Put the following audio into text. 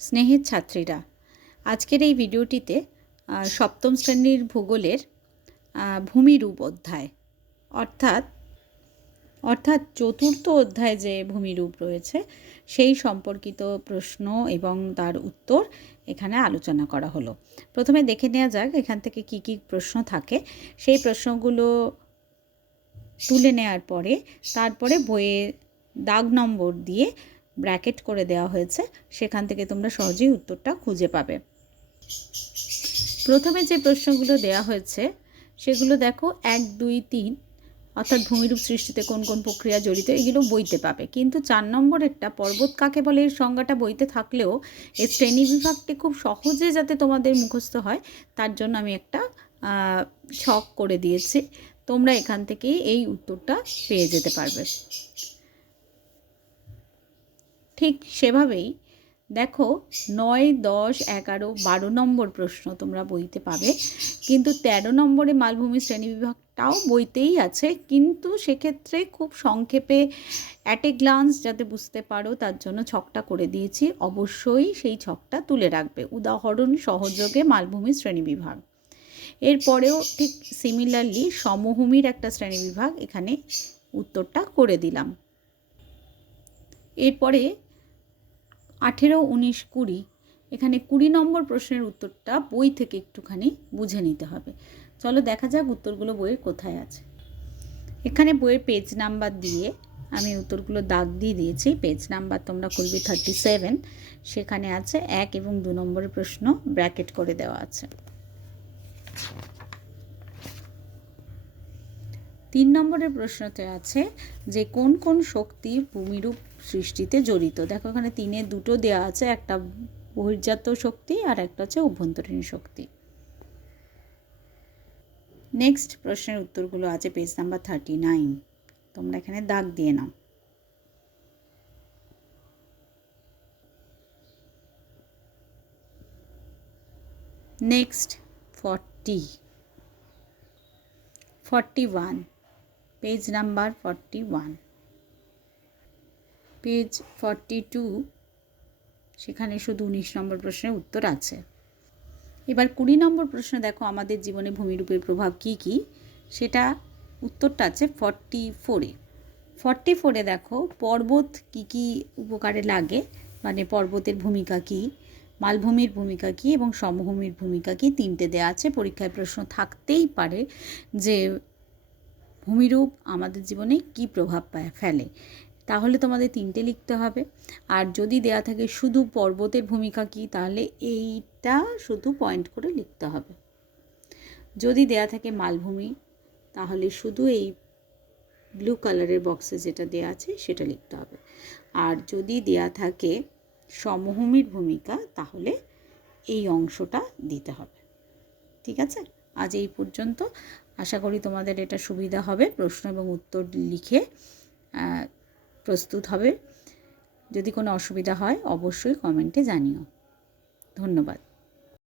স্নেহের ছাত্রীরা, আজকের এই ভিডিওটিতে সপ্তম শ্রেণীর ভূগোলের ভূমিরূপ অধ্যায় অর্থাৎ চতুর্থ অধ্যায় যে ভূমিরূপ রয়েছে সেই সম্পর্কিত প্রশ্ন এবং তার উত্তর এখানে আলোচনা করা হলো। প্রথমে দেখে নেওয়া যাক এখান থেকে কি কি প্রশ্ন থাকে। সেই প্রশ্নগুলো তুলে নেওয়ার পরে তারপরে বইয়ে দাগ নম্বর দিয়ে ব্র্যাকেট করে দেওয়া হয়েছে, সেখান থেকে তোমরা সহজেই উত্তরটা খুঁজে পাবে। প্রথমে যে প্রশ্নগুলো দেওয়া হয়েছে সেগুলো দেখো 1, 2, 3 অর্থাৎ ভূমিরূপ সৃষ্টিতে কোন কোন প্রক্রিয়া জড়িত, এগুলো বইতে পাবে। কিন্তু 4 নম্বরেরটা পর্বত কাকে বলে এর সংজ্ঞাটা বইতে থাকলেও এই শ্রেণী বিভাগটি খুব সহজে যাতে তোমাদের মুখস্থ হয় তার জন্য আমি একটা ছক করে দিয়েছি। তোমরা এখান থেকেই এই উত্তরটা পেয়ে যেতে পারবে। ঠিক সেভাবেই দেখো 9, 10, 11, 12 নম্বর প্রশ্ন তোমরা বইতে পাবে, কিন্তু 13 নম্বরে মালভূমি শ্রেণীবিভাগটাও বইতেই আছে, কিন্তু সেক্ষেত্রে খুব সংক্ষেপে অ্যাট এ গ্লান্স যাতে বুঝতে পারো তার জন্য ছকটা করে দিয়েছি। অবশ্যই সেই ছকটা তুলে রাখবে। উদাহরণ সহযোগে মালভূমি শ্রেণীবিভাগ। এরপরেও ঠিক সিমিলারলি সমভূমির একটা শ্রেণীবিভাগ এখানে উত্তরটা করে দিলাম। এরপরে 18, 19, 20 এখানে 20 নম্বর প্রশ্নের উত্তরটা বই থেকে একটুখানি বুঝে নিতে হবে। চলো দেখা যাক উত্তরগুলো বইয়ের কোথায় আছে। এখানে বইয়ের পেজ নাম্বার দিয়ে আমি উত্তরগুলো দাগ দিয়ে দিয়েছি। পেজ নাম্বার তোমরা করবে 37, সেখানে আছে 1 এবং 2 নম্বরের প্রশ্ন ব্র্যাকেট করে দেওয়া আছে। 3 নম্বরের প্রশ্নতে আছে যে কোন কোন শক্তি ভূমিরূপ সৃষ্টিতে জড়িত। দেখো এখানে 3-এ 2টো দেওয়া আছে, একটা বহির্জাত শক্তি আর একটা হচ্ছে অভ্যন্তরীণ শক্তি। নেক্সট প্রশ্নের উত্তরগুলো আছে পেজ নাম্বার 39, তোমরা এখানে দাগ দিয়ে নাও। নেক্সট 41, পেজ নাম্বার 41, পেজ 42, সেখানে শুধু 19 নম্বর প্রশ্নের উত্তর আছে। এবার 20 নম্বর প্রশ্ন দেখো আমাদের জীবনে ভূমিরূপের প্রভাব কি কি, সেটা উত্তরটা আছে 44-এ। 44-এ দেখো পর্বত কি কি উপকারে লাগে, মানে পর্বতের ভূমিকা কি, মালভূমির ভূমিকা কি এবং সমভূমির ভূমিকা কি, 3টে দেওয়া আছে। পরীক্ষায় প্রশ্ন থাকতেই পারে যে ভূমিরূপ আমাদের জীবনে কি প্রভাব ফেলে, তাহলে তোমাদের 3টে লিখতে হবে। আর যদি দেয়া থাকে শুধু পর্বতের ভূমিকা কি, তাহলে এইটা শুধু পয়েন্ট করে লিখতে হবে। যদি দেয়া থাকে মালভূমি, তাহলে শুধু এই ব্লু কালারের বক্সে যেটা দেয়া আছে সেটা লিখতে হবে। আর যদি দেয়া থাকে সমভূমির ভূমিকা, তাহলে এই অংশটা দিতে হবে। ঠিক আছে, আজ এই পর্যন্ত। আশা করি তোমাদের এটা সুবিধা হবে। প্রশ্ন এবং উত্তর লিখে প্রস্তুত হবে। যদি কোনো অসুবিধা হয় অবশ্যই কমেন্টে জানিও। ধন্যবাদ।